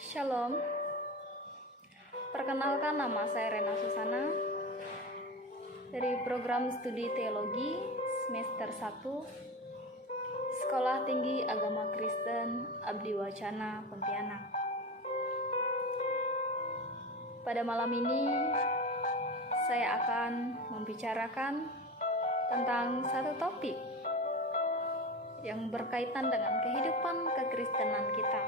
Shalom, perkenalkan nama saya Rena Susana dari program studi teologi semester 1 Sekolah Tinggi Agama Kristen Abdi Wacana Pontianak. Pada malam ini saya akan membicarakan tentang satu topik yang berkaitan dengan kehidupan kekristenan kita,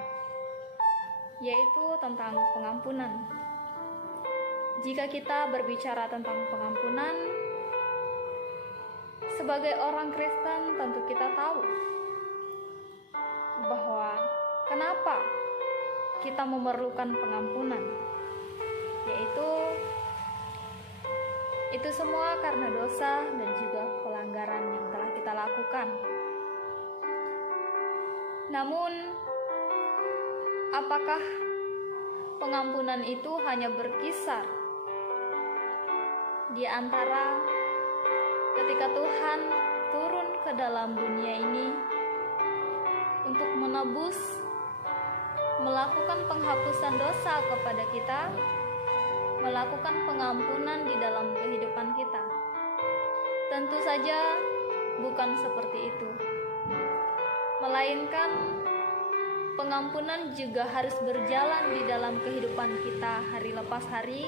yaitu tentang pengampunan. Jika kita berbicara tentang pengampunan, sebagai orang Kristen tentu kita tahu bahwa kenapa kita memerlukan pengampunan, yaitu itu semua karena dosa dan juga pelanggaran yang telah kita lakukan. Namun, apakah pengampunan itu hanya berkisar di antara ketika Tuhan turun ke dalam dunia ini untuk menebus, melakukan penghapusan dosa kepada kita, melakukan pengampunan di dalam kehidupan kita? Tentu saja bukan seperti itu. Melainkan pengampunan juga harus berjalan di dalam kehidupan kita hari lepas hari,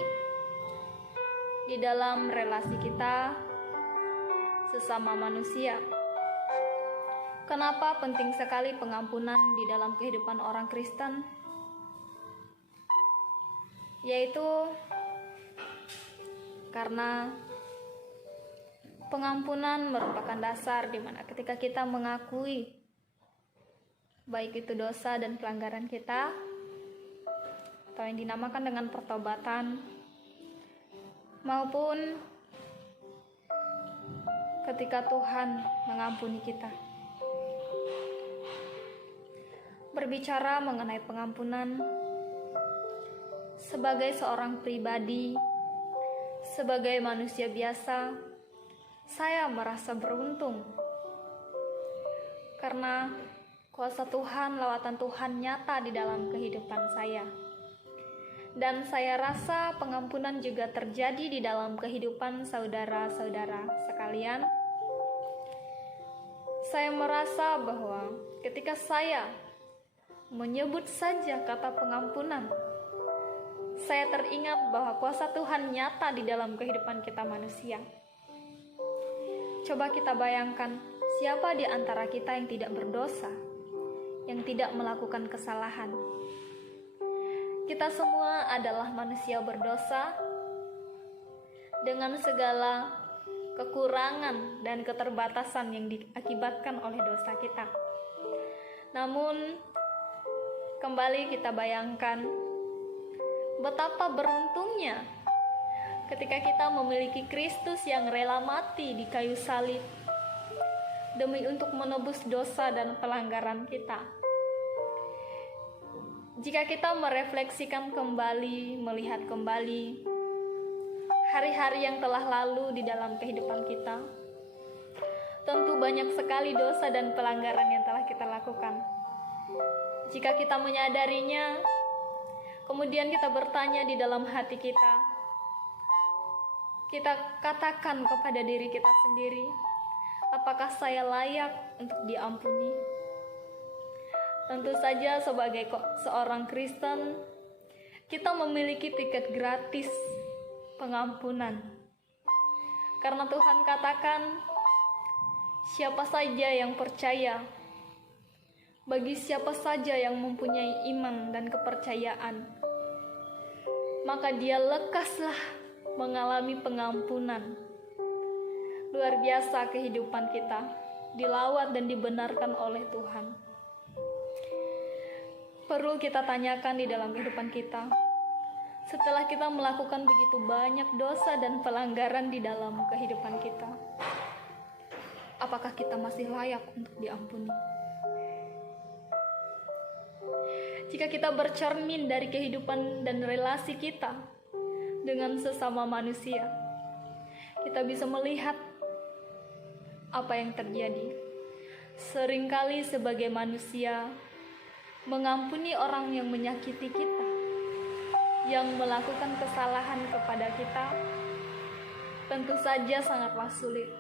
di dalam relasi kita sesama manusia. Kenapa penting sekali pengampunan di dalam kehidupan orang Kristen? Yaitu karena pengampunan merupakan dasar di mana ketika kita mengakui baik itu dosa dan pelanggaran kita, atau yang dinamakan dengan pertobatan, maupun ketika Tuhan mengampuni kita. Berbicara mengenai pengampunan, sebagai seorang pribadi, sebagai manusia biasa, saya merasa beruntung karena kuasa Tuhan, lawatan Tuhan nyata di dalam kehidupan saya. Dan saya rasa pengampunan juga terjadi di dalam kehidupan saudara-saudara sekalian. Saya merasa bahwa ketika saya menyebut saja kata pengampunan, saya teringat bahwa kuasa Tuhan nyata di dalam kehidupan kita manusia. Coba kita bayangkan, siapa di antara kita yang tidak berdosa, yang tidak melakukan kesalahan? Kita semua adalah manusia berdosa dengan segala kekurangan dan keterbatasan yang diakibatkan oleh dosa kita. Namun, kembali kita bayangkan betapa beruntungnya ketika kita memiliki Kristus yang rela mati di kayu salib demi untuk menebus dosa dan pelanggaran kita. Jika kita merefleksikan kembali, melihat kembali hari-hari yang telah lalu di dalam kehidupan kita, tentu banyak sekali dosa dan pelanggaran yang telah kita lakukan. Jika kita menyadarinya, kemudian kita bertanya di dalam hati kita, kita katakan kepada diri kita sendiri, apakah saya layak untuk diampuni? Tentu saja sebagai seorang Kristen, kita memiliki tiket gratis pengampunan. Karena Tuhan katakan, siapa saja yang percaya, bagi siapa saja yang mempunyai iman dan kepercayaan, maka dia lekaslah mengalami pengampunan. Luar biasa kehidupan kita, dilawat dan dibenarkan oleh Tuhan. Perlu kita tanyakan di dalam kehidupan kita, setelah kita melakukan begitu banyak dosa dan pelanggaran di dalam kehidupan kita, apakah kita masih layak untuk diampuni? Jika kita bercermin dari kehidupan dan relasi kita dengan sesama manusia, kita bisa melihat apa yang terjadi. Seringkali sebagai manusia, mengampuni orang yang menyakiti kita, yang melakukan kesalahan kepada kita, tentu saja sangatlah sulit.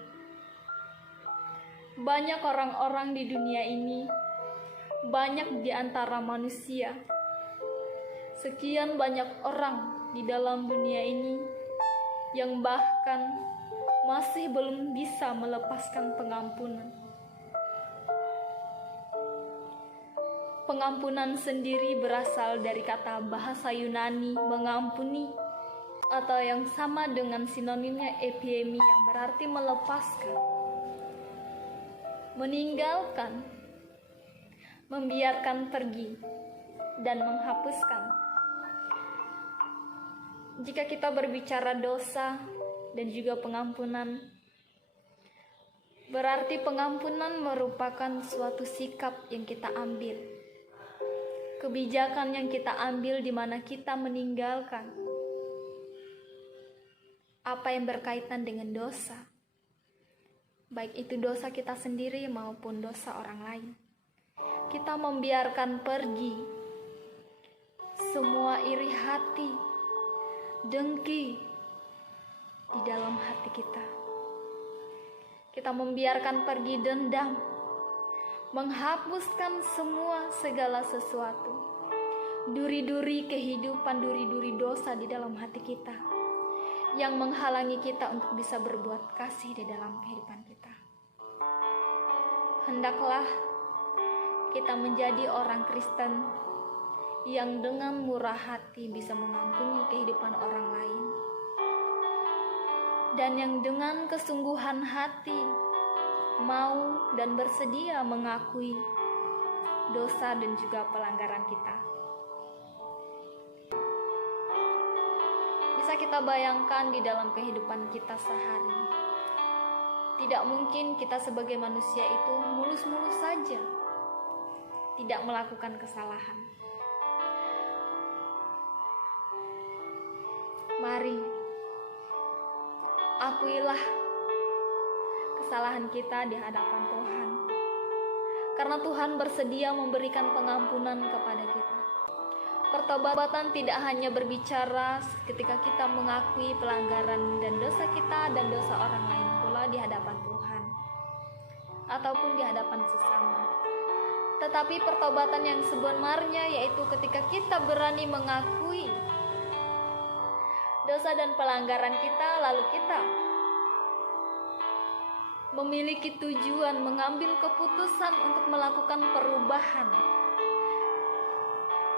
Banyak orang-orang di dunia ini, banyak di antara manusia, sekian banyak orang di dalam dunia ini yang bahkan masih belum bisa melepaskan pengampunan. Pengampunan sendiri berasal dari kata bahasa Yunani mengampuni, atau yang sama dengan sinonimnya epiemi yang berarti melepaskan, meninggalkan, membiarkan pergi, dan menghapuskan. Jika kita berbicara dosa dan juga pengampunan, berarti pengampunan merupakan suatu sikap yang kita ambil, kebijakan yang kita ambil di mana kita meninggalkan apa yang berkaitan dengan dosa, baik itu dosa kita sendiri maupun dosa orang lain. Kita membiarkan pergi semua iri hati, dengki di dalam hati kita. Kita membiarkan pergi dendam, menghapuskan semua segala sesuatu, duri-duri kehidupan, duri-duri dosa di dalam hati kita yang menghalangi kita untuk bisa berbuat kasih di dalam kehidupan kita. Hendaklah kita menjadi orang Kristen yang dengan murah hati bisa mengampuni kehidupan orang lain, dan yang dengan kesungguhan hati mau dan bersedia mengakui dosa dan juga pelanggaran kita. Bisa kita bayangkan di dalam kehidupan kita sehari, tidak mungkin kita sebagai manusia itu mulus-mulus saja tidak melakukan kesalahan. Mari, akuilah kesalahan kita di hadapan Tuhan, karena Tuhan bersedia memberikan pengampunan kepada kita. Pertobatan tidak hanya berbicara ketika kita mengakui pelanggaran dan dosa kita dan dosa orang lain pula di hadapan Tuhan, ataupun di hadapan sesama. Tetapi pertobatan yang sebenarnya yaitu ketika kita berani mengakui dosa dan pelanggaran kita, lalu kita memiliki tujuan mengambil keputusan untuk melakukan perubahan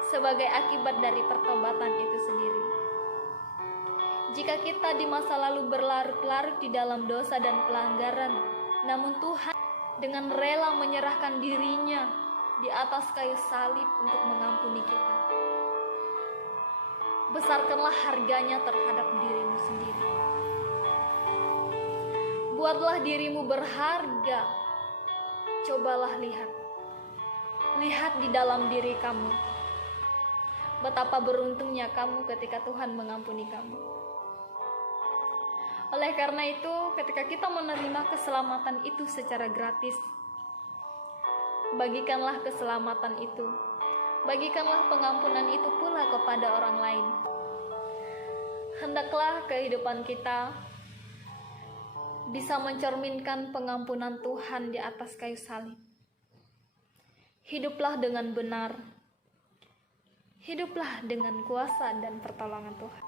sebagai akibat dari pertobatan itu sendiri. Jika kita di masa lalu berlarut-larut di dalam dosa dan pelanggaran, namun Tuhan dengan rela menyerahkan dirinya di atas kayu salib untuk mengampuni kita, besarkanlah harganya terhadap dirimu sendiri. Buatlah dirimu berharga. Cobalah lihat di dalam diri kamu, betapa beruntungnya kamu ketika Tuhan mengampuni kamu. Oleh karena itu, ketika kita menerima keselamatan itu secara gratis, bagikanlah keselamatan itu, bagikanlah pengampunan itu pula kepada orang lain. Hendaklah kehidupan kita bisa mencerminkan pengampunan Tuhan di atas kayu salib. Hiduplah dengan benar, hiduplah dengan kuasa dan pertolongan Tuhan.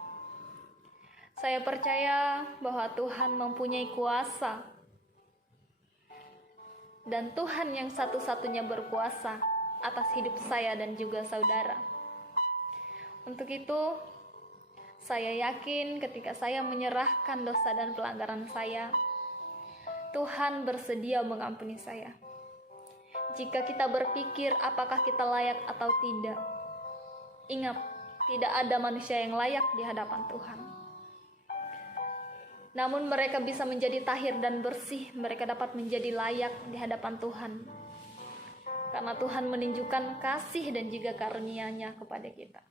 Saya percaya bahwa Tuhan mempunyai kuasa, dan Tuhan yang satu-satunya berkuasa atas hidup saya dan juga saudara. Untuk itu, saya yakin ketika saya menyerahkan dosa dan pelanggaran saya, Tuhan bersedia mengampuni saya. Jika kita berpikir apakah kita layak atau tidak, ingat, tidak ada manusia yang layak di hadapan Tuhan. Namun mereka bisa menjadi tahir dan bersih, mereka dapat menjadi layak di hadapan Tuhan, karena Tuhan menunjukkan kasih dan juga karunia-Nya kepada kita.